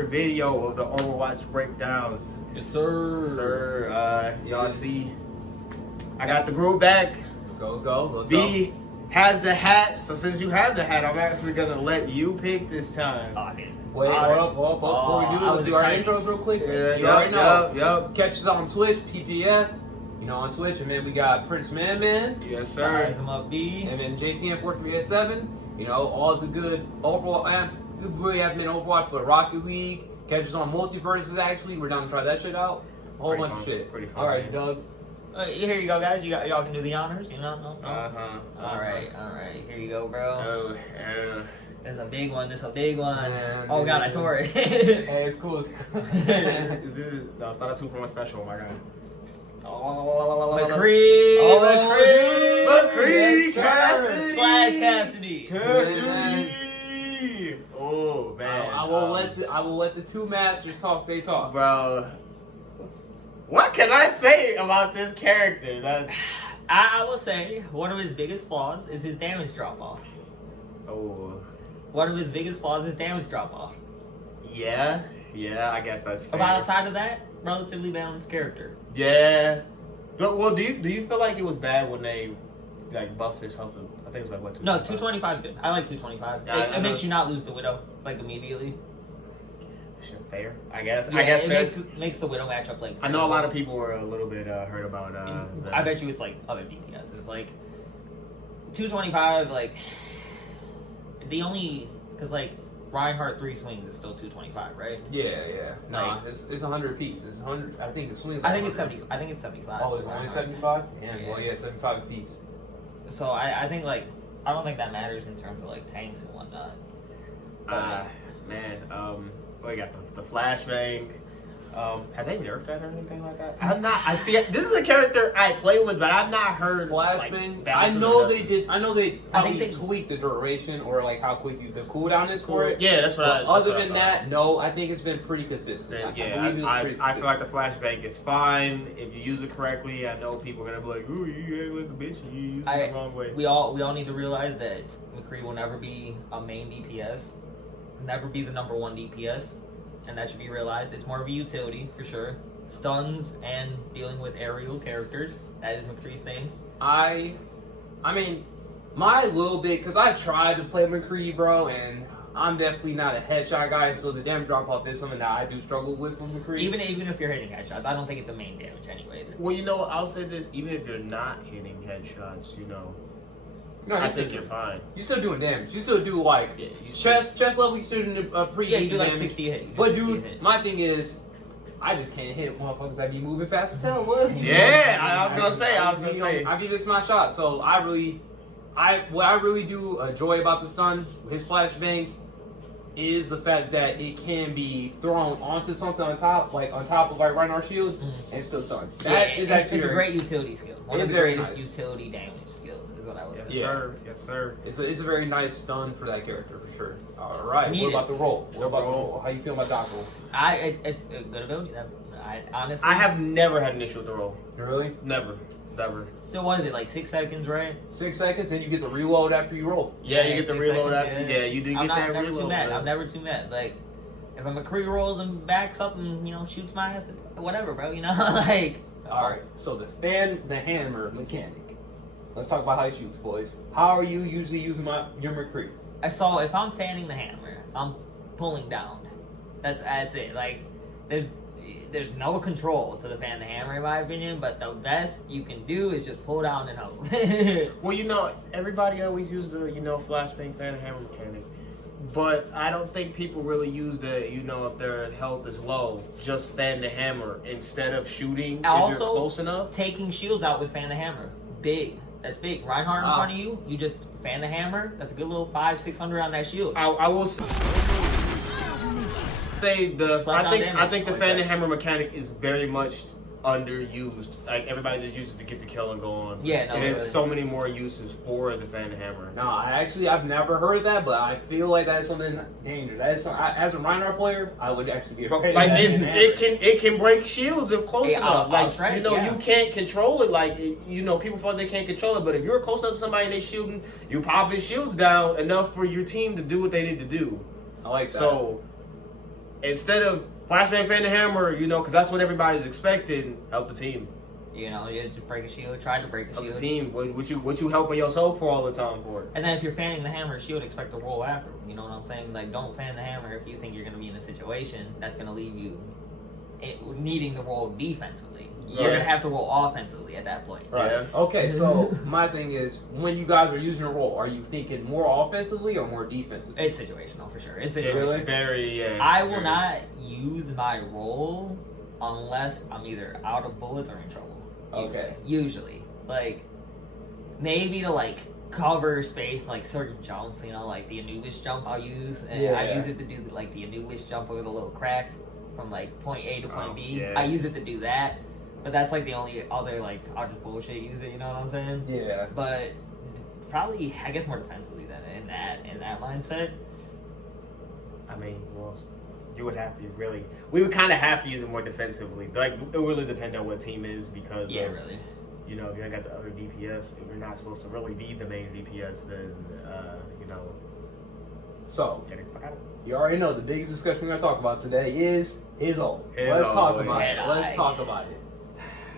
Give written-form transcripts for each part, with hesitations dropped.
another video of the Overwatch breakdowns. Yes, sir. Yes, sir. Y'all Yes. see, I got the group back. Let's go. B has the hat, so since you have the hat, I'm actually gonna let you pick this time. Wait, hold up. Before we do, let's do our intros real quick. Yeah, you already know. Yup. Catch us on Twitch, PPF. You know, on Twitch, and then we got Prince Man. Yes, sir. Size 'em up, B. And then JTN4387. You know, all the good Overwatch. We really haven't been Overwatch, but Rocket League. Catch us on Multiverses. Actually, we're down to try that shit out. A whole bunch of shit. Pretty fun. All right, Doug. Here you go, guys. Y'all can do the honors. You know. No? Uh-huh. All right. Here you go, bro. Oh, This is a big one. Man, Oh God, I tore it. Hey, it's cool. no, it's not a 2-for-1 special, my guy. McCree. McCree, Yes, sir. Cassidy. Slash Cassidy. Cassidy. Oh man. I will let the two masters talk. They talk. Bro. What can I say about this character? That's I will say one of his biggest flaws is his damage drop off. One of his biggest flaws is damage drop off. Yeah, I guess that's fair. But outside of that, relatively balanced character. Yeah. Well, do you feel like it was bad when they like buffed his health? I think it was like what? No, 225 is good. I like 225. Yeah, It makes you not lose the Widow like immediately. Fair, I guess. Yeah, I guess it makes the Widow matchup like. I know a lot of people were a little bit hurt about. I bet you it's like other DPS. It's like 225. Like the only because like Reinhardt 3 swings is still 225, right? Yeah. Nah, Like- it's 100 apiece. It's 100. I think the swings. I think it's 70. I think it's 75. Oh, it's only 75. Well, yeah, 75 apiece. So I think like I don't think that matters in terms of like tanks and whatnot. Man, we got the flashbang. Have they nerfed that or anything like that? I'm not. I see. This is a character I play with, but I've not heard. Flashbang. Like, I know they did. I know they probably they tweaked the duration or like how quick the cooldown is for it. Yeah, that's what. But other than that, no. I think it's been pretty consistent. I feel like the flashbang is fine if you use it correctly. I know people are gonna be like, "Ooh, you ain't like the bitch. You use it the wrong way." We all need to realize that McCree will never be a main DPS, never be the number 1 DPS, and that should be realized. It's more of a utility for sure. Stuns and dealing with aerial characters. That is McCree's thing. I mean, my little bit because I tried to play McCree, bro, and I'm definitely not a headshot guy, so the damage drop off is something that I do struggle with from McCree. Even if you're hitting headshots, I don't think it's a main damage anyways. Well, I'll say this: even if you're not hitting headshots, no, I think you're fine. You're still doing damage. You still do like chest level. You still do pretty Yeah, you easy do like damage. 60 hit. But dude, my thing is, I just can't hit motherfuckers that be moving fast as hell. What? Yeah, I was gonna say. I be missing my shot. So what I really do enjoy about the stun, his flashbang, is the fact that it can be thrown onto something on top of like Reinhardt's shield, and still stun. That is actually it's a great utility skill. One of the very greatest nice. utility damage skills is what I would say. Yes, sir. It's a very nice stun for that character for sure. All right, Needed. what about the roll? How you feel about Doc roll? It's a good ability. I honestly. I have never had an issue with the roll. Really? Never. So what is it, like 6 seconds, right? 6 seconds, and you get the reload after you roll. Yeah, you get the 6 reload seconds, after. Yeah, you do get that never reload. too mad. man. I'm never too mad. Like, if a McCree rolls and backs up and shoots my ass, whatever, bro. Like. All right. So the hammer mechanic. Let's talk about how he shoots, boys. How are you usually using your McCree? So if I'm fanning the hammer, I'm pulling down. That's it. Like, there's no control to the fan the hammer in my opinion, but the best you can do is just pull down and hold. Well, everybody always use the flashbang fan and hammer mechanic, but I don't think people really use the if their health is low, just fan the hammer instead of shooting if you're close enough. Taking shields out with fan the hammer, that's big. Reinhardt in front of you just fan the hammer. That's a good little 500-600 on that shield. I will say I think the fan and hammer mechanic is very much underused. Like everybody just uses it to get the kill and go on. Yeah, no, and there's really. so many more uses for the fan and hammer. No, I've never heard that, but I feel like that is something dangerous. That is as a Reinhardt player, I would actually be afraid. Like of that it can break shields if close enough. Yeah. You can't control it. Like people thought they can't control it, but if you're close enough to somebody and they shooting, you pop his shields down enough for your team to do what they need to do. I like that. So instead of flashbang fan the hammer, you know, because that's what everybody's expecting. Help the team. You know, you just break a shield, try to break a Help shield. the team. What you helping yourself for all the time for? And then if you're fanning the hammer, shield, expect to roll after. You know what I'm saying? Like, don't fan the hammer if you think you're going to be in a situation that's going to leave you needing to roll defensively. You're going to have to roll offensively at that point. Right. Yeah. Okay, so my thing is, when you guys are using a roll, are you thinking more offensively or more defensively? It's situational for sure. It's It's situational. very. I will not use my roll unless I'm either out of bullets or in trouble. Okay. Usually. Like, maybe to, like, cover space, like, certain jumps, you know, like the Anubis jump I'll use. And Yeah. I use it to do, like, the Anubis jump over the little crack from, like, point A to point B. yeah. I use it to do that. But that's, like, the only other, like, I'll just bullshit use it, you know what I'm saying? Yeah. But probably, I guess, more defensively than in that mindset. I mean, well, you would have to really. We would kind of have to use it more defensively. Like, it really depends on what team is because. Yeah, really. You know, if you ain't got the other DPS, if you're not supposed to really be the main DPS, then you know. So, Get it out. you already know the biggest discussion we're going to talk about today is his ult. His Let's ult, talk about it. Deadeye. Let's talk about it.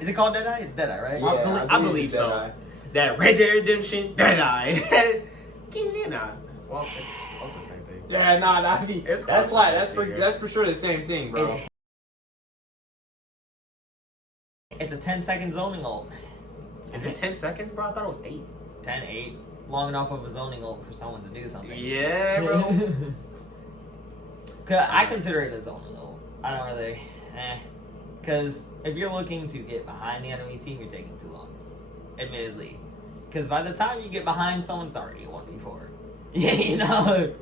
Is it called Deadeye? It's Deadeye, right? Yeah, I believe it's so. Deadeye. That Red Dead Redemption, Deadeye. Nah, well, it's also the same thing. Yeah, nah, It's that's close like to that's the same that's for sure the same thing, bro. It's a 10-second zoning ult. Is it 10 seconds, bro? I thought it was 8. 10, 8. Long enough of a zoning ult for someone to do something. Yeah, bro. Cause I consider it a zoning ult. I don't really, Because if you're looking to get behind the enemy team, you're taking too long. Admittedly. Because by the time you get behind someone, it's already a 1v4. Yeah, you know?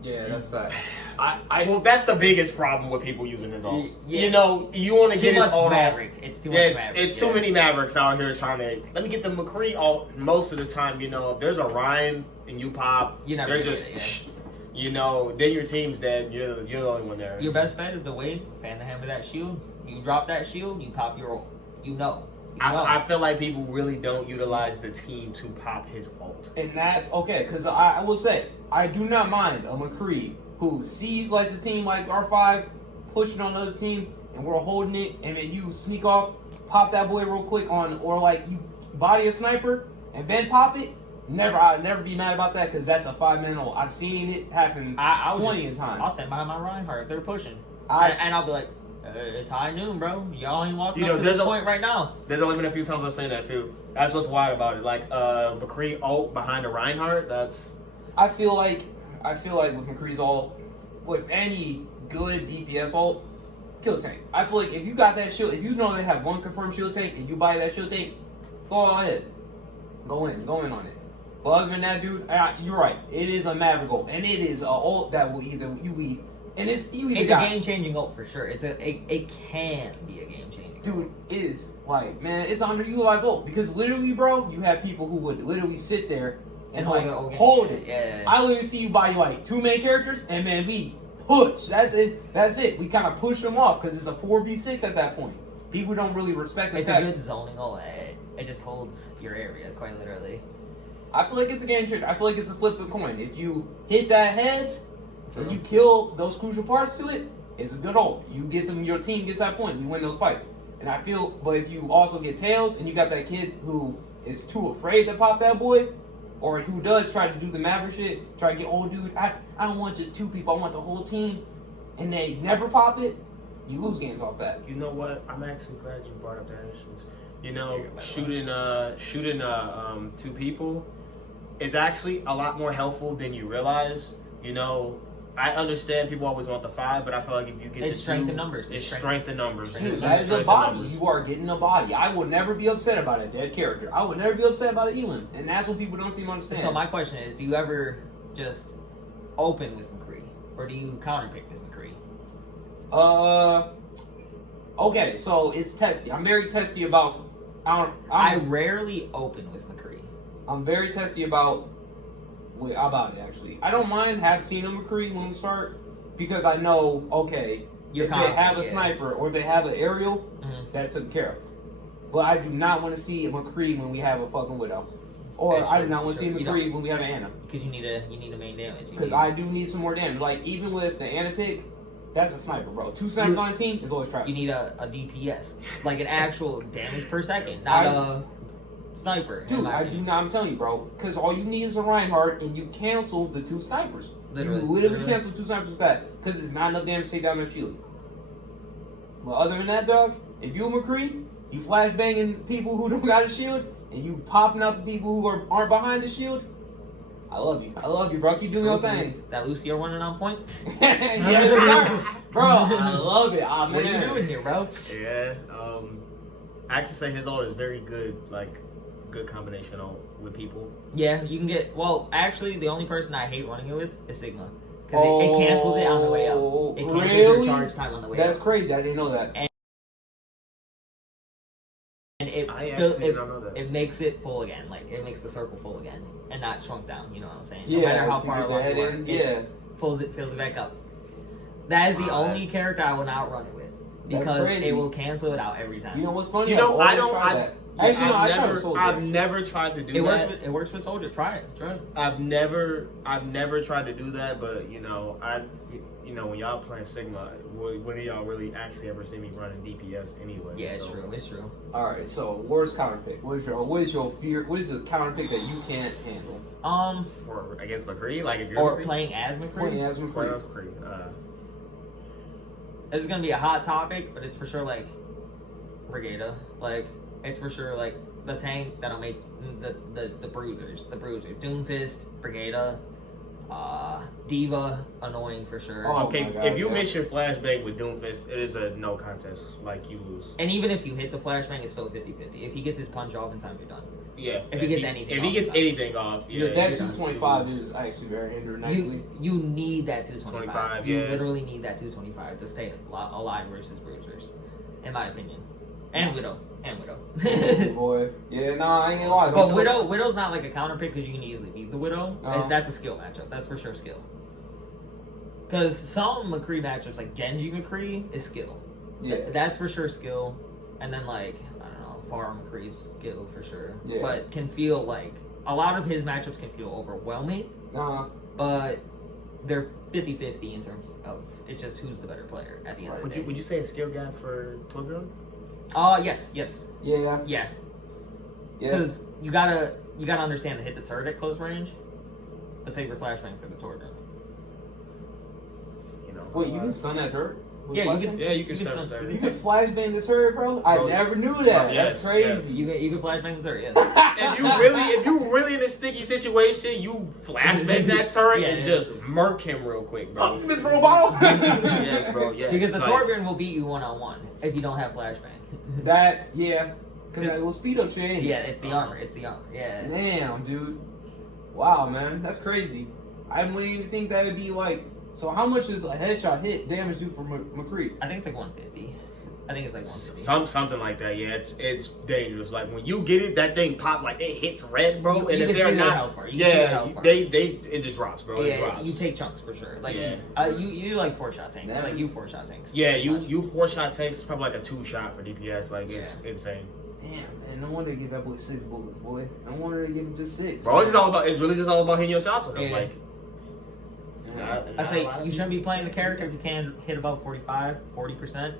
Yeah, that's fact. Well, that's the biggest problem with people using his ult. Yeah. You know, you want to Too get his much ult off. Maverick. It's too much Yeah, Maverick. it's too many Mavericks out here trying to. Let me get the McCree ult. Most of the time, you know, if there's a Ryan and you pop, You never they're get just, it, you know, then your team's dead. You're the only one there. Your best bet is to wait, fan the hammer that shield. You drop that shield, you pop your ult. You know. I feel like people really don't utilize the team to pop his ult. And that's okay, because I will say, I do not mind a McCree who sees like the team like R5 pushing on another team and we're holding it, and then you sneak off, pop that boy real quick on, or like you body a sniper and then pop it. I'd never be mad about that because that's a 5-man ult. I've seen it happen plenty of times. I'll stand behind my Reinhardt if they're pushing. I- And I'll be like, it's high noon, bro. Y'all ain't walking You up know, to there's this a- point right now. There's only been a few times I've seen that too. That's what's wild about it. Like McCree ult behind the Reinhardt. That's I feel like with McCree's ult, with any good DPS ult, kill tank. I feel like if you got that shield, if you know they have one confirmed shield tank and you buy that shield tank, go ahead, go in on it. But other than that, dude, you're right. It is a Maverick ult, and it is a ult that will either and it's you either It's got, a game-changing ult for sure. It can be a game-changing dude. ult. It is like, man, it's an underutilized ult because literally, bro, you have people who would literally sit there and like hold it. Yeah. I literally see you buy like 2 main characters, and man, we push. That's it. We kind of push them off because it's a 4v6 at that point. People don't really respect the It's a fact. good zoning ult. It just holds your area, quite literally. I feel like it's a game changer. I feel like it's a flip of the coin. If you hit that heads and you kill those crucial parts to it, it's a good ult. You get them, your team gets that point. You win those fights. And I feel, but if you also get tails and you got that kid who is too afraid to pop that boy, or who does try to do the Maverick shit, try to get, oh dude, I don't want just 2 people, I want the whole team, and they never pop it, you lose games off that. You know what? I'm actually glad you brought up that issues. You know, Yeah, shooting 2 people is actually a lot more helpful than you realize. You know, I understand people always want the 5, but I feel like if you get It's the strength 2, in numbers. it's strength in numbers. Dude, Dude, It's that just is a strength in body. numbers. You are getting a body. I would never be upset about a dead character. I would never be upset about an Elin. And that's what people don't seem to understand. So my question is, do you ever just open with McCree? Or do you counterpick with McCree? Okay, so it's testy. I'm very testy about. I rarely open with McCree. I'm very testy about it actually. I don't mind seeing a McCree when we start because I know if they have a sniper or if they have an aerial, that's taken care of. But I do not want to see a McCree when we have a fucking Widow, or I do not want to see a McCree when we have an Anna. Because you need a main damage. Because I do need some more damage. Like even with the Anna pick, That's a sniper, bro. 2 snipers on a team is always trash. You need a DPS, like an actual damage per second, not a sniper. Dude, I'm telling you, bro, because all you need is a Reinhardt, and you cancel the 2 snipers. Literally. You literally cancel 2 snipers with that, because it's not enough damage to take down their shield. But other than that, dog, if you a McCree, you flashbanging people who don't got a shield, and you popping out the people who aren't behind the shield, I love you. I love you, bro. Keep doing your thing. That Lucio running on point. Yes, sir. Bro, I love it. Oh, man. What are you doing here, bro? Yeah. I actually say his ult is very good, like good combination with people. Yeah, you can get. Well, actually, the only person I hate running it with is Sigma, because it cancels it on the way up. It cancels your charge time on the way up. That's crazy. I didn't know that. And it makes it full again. Like it makes the circle full again, and not shrunk down. You know what I'm saying? Yeah. No matter how far along you are, it fills it back up. That is the only character I will not run it with, because it will cancel it out every time. You know what's funny? You know, I don't. I've never tried to do that. It works with Soldier. Try it. I've never tried to do that, but you know, when y'all playing Sigma, when do y'all really actually ever see me running DPS anyway? Yeah, it's true. All right, so worst counter pick. What is your fear? What is the counter pick that you can't handle? For against McCree, like if you're or McCree? playing as McCree. Playing as McCree. Playing as McCree. This is gonna be a hot topic, but it's for sure like Brigada. Like it's for sure like the tank that'll make the bruisers. Doomfist, Brigada, Diva, annoying for sure. Oh, okay, God, if you miss your flashbang with Doomfist, it is a no contest. Like you lose. And even if you hit the flashbang, it's still 50-50. If he gets his punch off in time, you're done. Yeah. If he gets anything. If he gets anything off, yeah. That 225 is actually very hindering. You need that 225. You yeah. literally need that 225 to stay alive versus bruisers, in my opinion. And Widow. Oh, boy. Yeah, nah, I ain't gonna lie. But Widow's not like a counter pick because you can easily beat the Widow. That's a skill matchup. That's for sure skill. Because some McCree matchups, like Genji McCree, is skill. Yeah. That's for sure skill. And then, like, I don't know, Far McCree's skill for sure. Yeah. But can feel like, a lot of his matchups can feel overwhelming. But they're 50-50 in terms of, it's just who's the better player at the end of the day. Would you say a skill gap for Torbjorn? Yes. Yeah. Because you gotta understand to hit the turret at close range, but save your flashbang for the Torbjorn. You know. Wait, you can stun that turret? Yeah, you can stun. You can flashbang this turret, bro? I never knew that. That's crazy. Yes. You can flashbang the turret, yes. if you really in a sticky situation, you flashbang that turret and just murk him real quick, bro. This robot? Yes, bro. Yes. Because the Torbjorn will beat you 1-on-1 if you don't have flashbang. Because that will speed up shit anyway. Yeah, it's the armor. Yeah. Damn, dude. Wow, man. That's crazy. I wouldn't even think that would be like... So how much does a headshot hit damage do for McCree? I think it's like 150. I think it's like 150. Something like that, yeah. It's dangerous. Like when you get it, that thing pop like it hits red, bro. And if they're not, it just drops, bro. Yeah, it drops. You take chunks for sure. Like you like 4-shot tanks. Damn. Like you 4-shot tanks. Yeah, you 4-shot tanks is probably like a 2-shot for DPS. Like it's insane. Damn, man. No wonder they give that boy 6 bullets, boy. No wonder they give him just 6. Bro, it's really just all about hitting your shots with him. Yeah. Like I'd say you shouldn't be playing the character if you can't hit above 40%.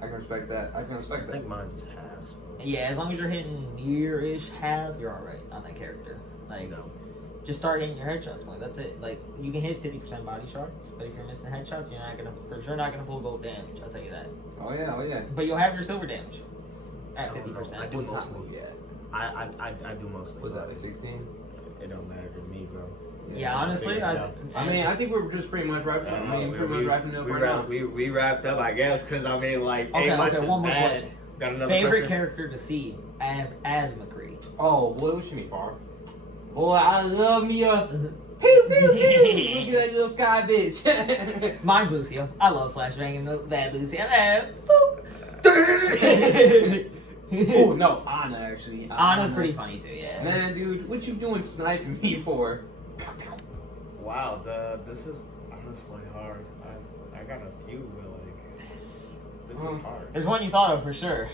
I can respect that. I think mine just halves. Yeah, as long as you're hitting near-ish half, you're alright on that character. Like, just start hitting your headshots more. That's it. Like, you can hit 50% body shots, but if you're missing headshots, you're not gonna pull gold damage. I'll tell you that. Oh yeah. But you'll have your silver damage at 50%. I do mostly. I do mostly. Was that like 16? It don't matter to me, bro. Yeah, honestly, I think we're just pretty much wrapped up. Wrapping up right now. We wrapped up, I guess, because I mean, like, okay, one more question. Got another favorite question? character to see as McCree? Oh, boy, what you mean, Far? Boy, I love me a pew pew pew. Look at that little sky bitch. Mine's Lucio. I love flashbanging that Lucio. Oh no, Ana actually. Ana's pretty funny too, yeah. Man, dude, what you doing sniping me for? Wow, this is honestly hard. I got a few, but like, this is hard. There's one you thought of for sure.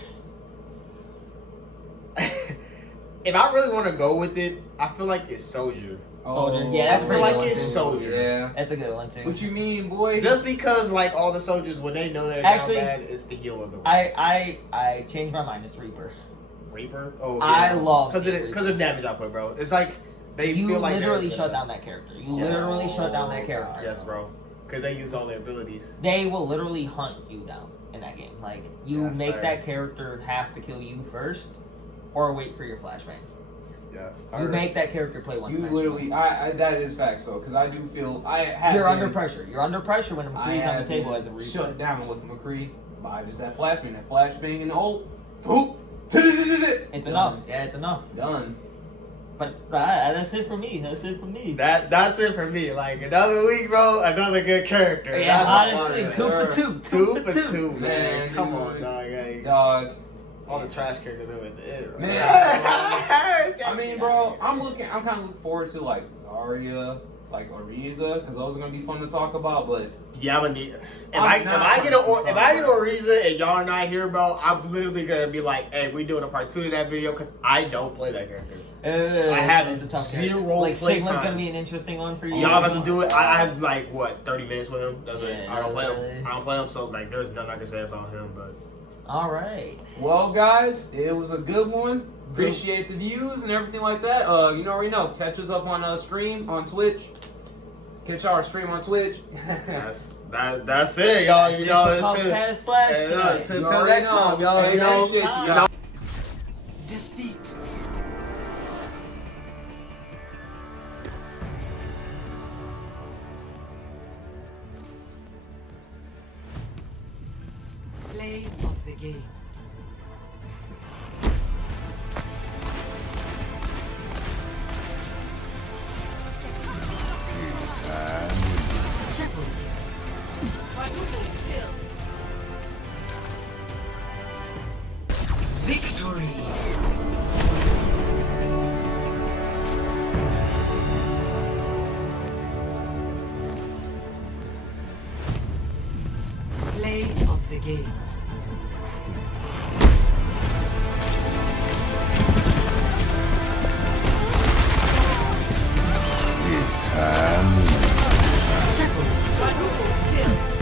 if I really want to go with it, I feel like it's Soldier. Soldier. Yeah, that's I a feel pretty like good one, it's too. Soldier. Yeah. That's a good one too. What you mean, boy? Just because, like, all the soldiers, when they know they're Actually, down bad, it's the heel of the world. I changed my mind. It's Reaper. Reaper? Oh, I love because Reaper. of the damage output, bro. It's like they You feel like literally they're- shut down that character. You Yes. literally shut down that character. Yes, bro. Because they use all their abilities. They will literally hunt you down in that game. Like, you Yes, make sir. that character have to kill you first, or wait for your flashbang. Yes. You make that character play one. You dimensional. literally, I that is facts though, because I do feel I have. You're been- under pressure. You're under pressure when I McCree's on the have table been as a Reaper. shut down with McCree by just that flashbang, and the ult. Hoop. It's enough. Yeah, it's enough. Done. But that's it for me. That's it for me. That's it for me. Like, another week, bro, another good character. Yeah, That's honestly, what it is. 2 for 2. 2 for 2, man. Man, Come dude. on, dog. Hey. Dog. All the trash characters over there, bro. Man. I mean, bro, I'm kind of looking forward to like Zarya, like Oriza, because those are gonna be fun to talk about. But Yeah, I'm gonna need. If I'm I not get Oriza and y'all are not here, bro, I'm literally gonna be like, "Hey, we doing a part 2 of that video," because I don't play that character. I have it's a tough zero character. Like, play Sigma's time. gonna be an interesting one for you. Y'all have to do it. I have like what 30 minutes with him. That's it. Yeah, I don't play really. him. I don't play him. So like, there's nothing I can say about him. But All right. well, guys, it was a good one. Appreciate the views and everything like that. You already know. Catch us up on stream on Twitch. Catch our stream on Twitch. that's it, y'all. You know, until next time, y'all. You know, Appreciate you, y'all. Defeat. Play of the game. Triple kill. Quadruple kill. Victory. Play of the game. It's time. Triple. Quadruple kill.